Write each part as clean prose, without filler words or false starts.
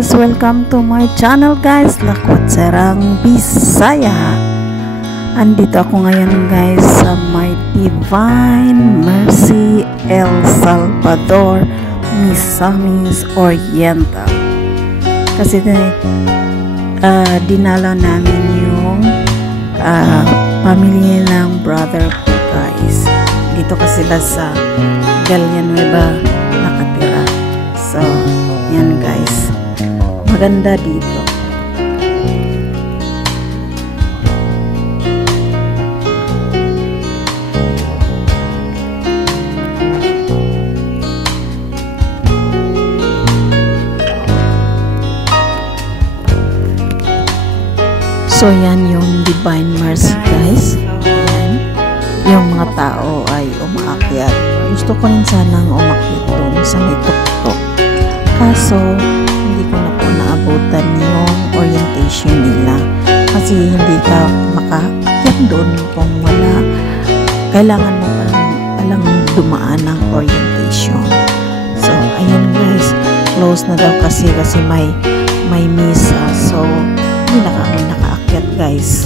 guys, welcome to my channel guys, Lakwat Serang Bisaya. Andito ako ngayon guys sa my Divine Mercy El Salvador, Misamis Oriental. Kasi dinala namin yung pamilya ng brother ko guys. Dito kasi sila sa Villanueva nakatira. So yan guys, maganda dito. So yan yung Divine Mercy guys. Yan. Yung mga tao ay umaakyat. Gusto ko rin sanang umakyat doon sa may tuktok. Kaso, hindi ko na po naabutan yung orientation nila. Kasi hindi ka makaakyat doon kung wala. Kailangan mo palang dumaan ng orientation. So, ayan guys. Close na daw kasi may misa. So, hindi na kami nakaakyat guys.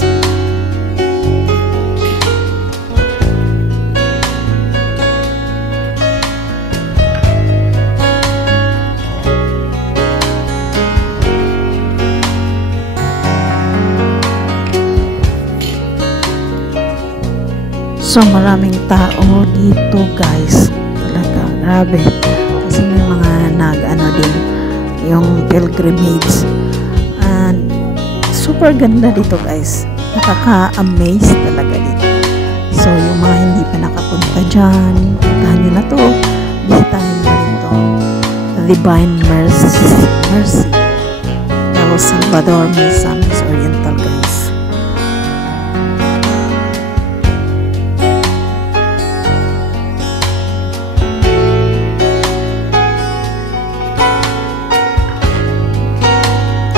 So maraming tao dito guys, talaga grabe, kasi may mga din yung pilgrimage, and super ganda dito guys, nakaka-amaze talaga dito. So yung mga hindi pa nakapunta dyan, puntahan nyo na to, bisitahin nyo rin to, Divine Mercy El Salvador, Misamis Oriental guys.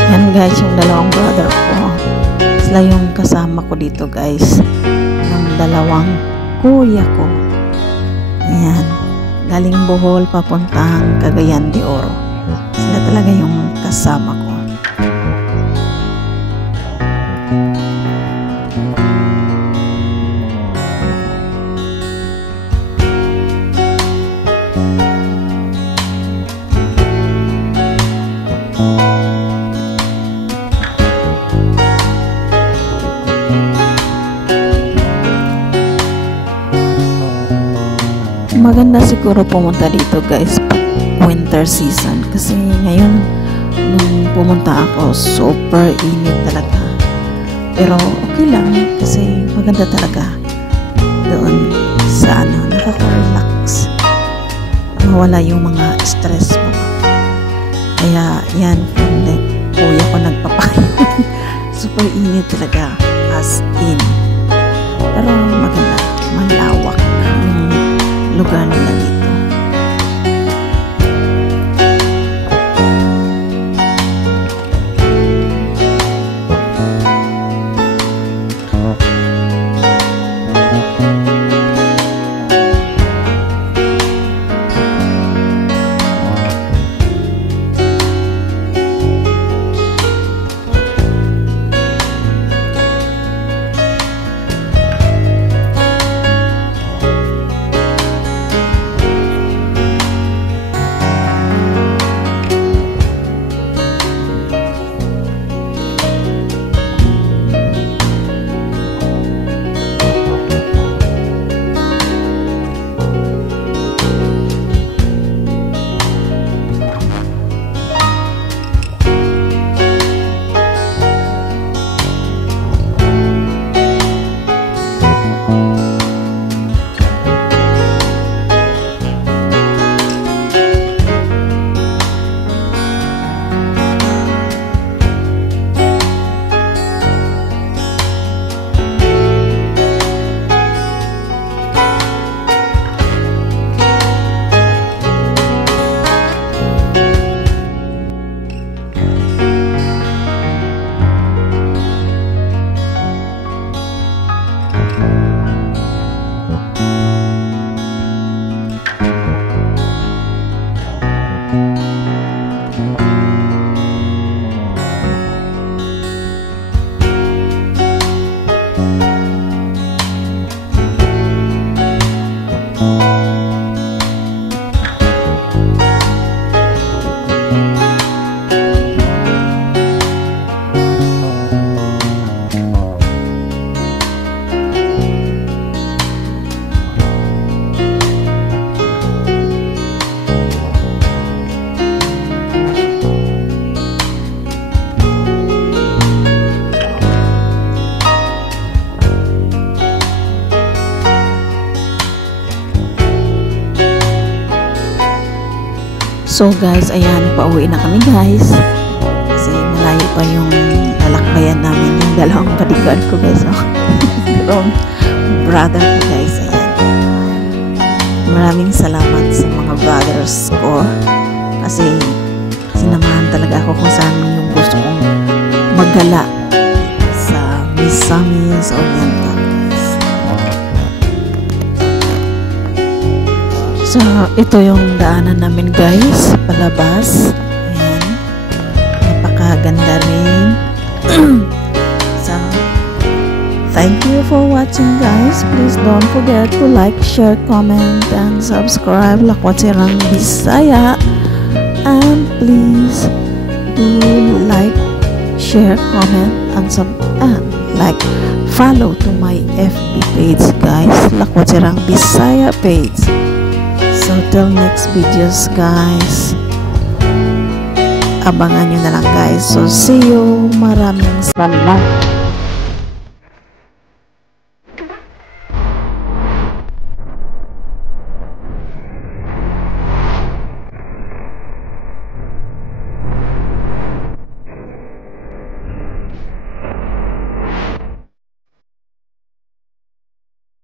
Yan guys, yung dalawang brother ko, sila yung kasama ko dito guys, yung dalawang kuya ko. Yan, galing Bohol papuntang Cagayan de Oro, sila talaga yung kasama ko. Maganda siguro pumunta dito guys pag winter season, kasi ngayon nung pumunta ako super init talaga, pero okay lang kasi maganda talaga doon sa nakaka-relax, mawala yung mga stress mo. Kaya yan, kuya ko nagpapayo. Super init talaga as in, pero maganda, malawak lugar nila dito. So guys, ayan, pauwi na kami guys. Kasi malayo pa yung lalakbayan namin, yung dalawang bodyguard ko guys. Dalawang brother ko guys, ayan. Maraming salamat sa mga brothers ko. Kasi sinamahan talaga ako kung saan yung gusto kong maggala sa Misamis Oriental. So, ito yung daanan namin guys, palabas. Ayan. Napakaganda rin. So, thank you for watching guys. Please don't forget to like, share, comment, and subscribe. Lakwatserang Bisaya. And please do like, share, comment, and follow to my FB page guys. Lakwatserang Bisaya page. So, till next videos guys. Abangan nyo na lang guys. So, see you. Maraming salamat.